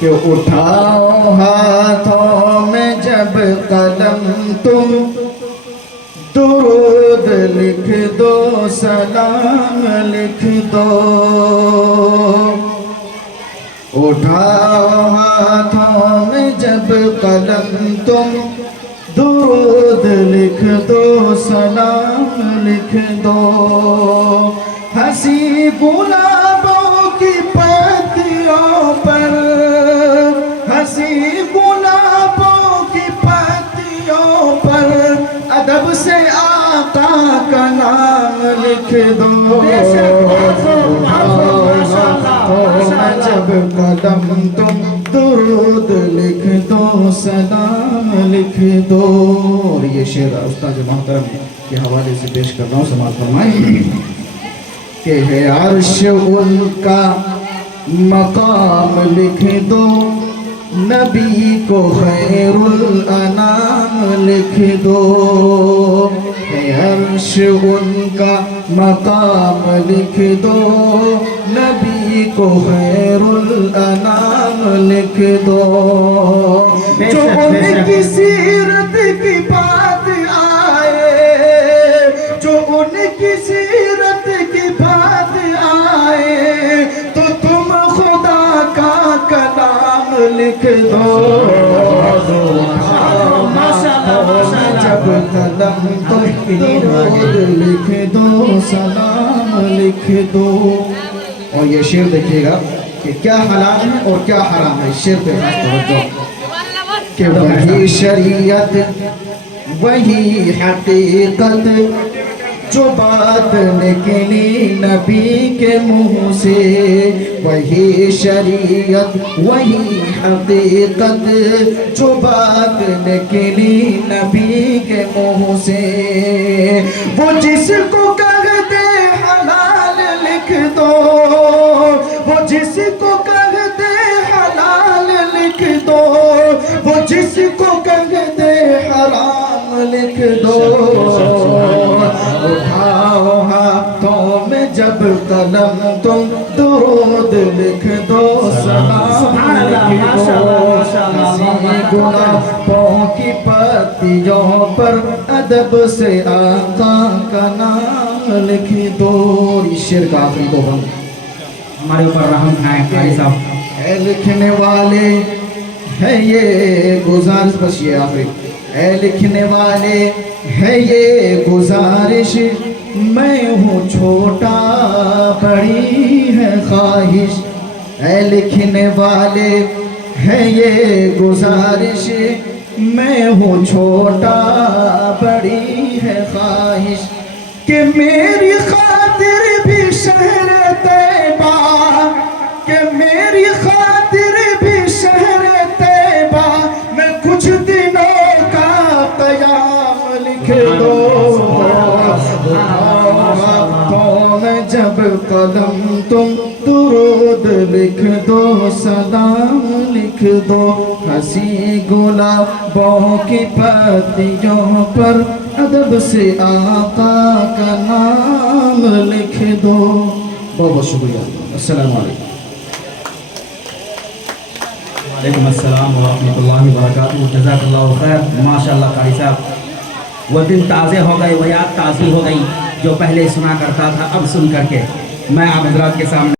کہ اٹھاؤ ہاتھوں میں جب قلم تم درود لکھ دو سلام لکھ دو اٹھاؤ ہاتھوں میں جب قلم تم درود لکھ دو سلام لکھ دو ہنسی گلابوں کی پتیوں پر ہنسی گلابوں کی پتیوں پر ادب سے آقا کا نام لکھ دو جب قدم تم درود لکھ دو سلام لکھ دو. اور یہ شعر استاد محترم کے حوالے سے پیش کر رہا ہوں، سماعت فرمائیں کہ ہے عرش ان کا مقام لکھ دو نبی کو خیر الانام لکھ دو ہے عرش ان کا مقام لکھ دو نبی کو خیر الانام لکھ دو جو ان کی سیرت کی بات آئے جو ان کی سیرت کی بات آئے تو تم خدا کا کلام لکھ دو جب قلم تم درود لکھ دو سلام لکھ دو. اور یہ شعر دیکھیے گا کہ کیا حلال ہے اور کیا حرام ہے. شعر پہ خاص توجہ کہ وہی شریعت وہی حقیقت جو بات نکلی نبی کے منہ سے وہی شریعت وہی حقیقت جو بات نکلی نبی کے منہ سے وہ جس کو کہتے حلال لکھ دو وہ جس کو کہتے حلال لکھ دو وہ جس کو کہتے حرام لکھ دو اٹھاؤ ہاتھوں میں جب قلم تم درود لکھ دو سلام لکھ دو ہنسی گلابوں کی پتیوں پر ادب سے آقا کا نام لکھ دو. اس شعر کا آخری دو بند ہمارے اوپر رحم ہے قاری صاحب. اے لکھنے والے ہے یہ گزارش بس یہ آخری اے لکھنے والے ہے یہ گزارش میں ہوں چھوٹا بڑی ہے خواہش اے لکھنے والے ہے یہ گزارش میں ہوں چھوٹا بڑی ہے خواہش کہ میری خاطر بھی شہر طیبہ کہ میری خاطر بھی شہر طیبہ میں کچھ دنوں کا قیام لکھ دو ہاتھوں میں جب قدم تم درود لکھ دو سلام لکھ دو ہنسی گلابوں کی پتیوں پر ادب سے آقا کا نام لکھ دو. بہت بہت شکریہ. السلام علیکم. وعلیکم السلام ورحمۃ اللہ وبرکاتہ. جزاک اللہ خیر. ماشاء اللہ قاری صاحب وہ دن تازے ہو گئے وہ یاد تازی ہو گئی جو پہلے سنا کرتا تھا اب سن کر کے میں آپ حضرات کے سامنے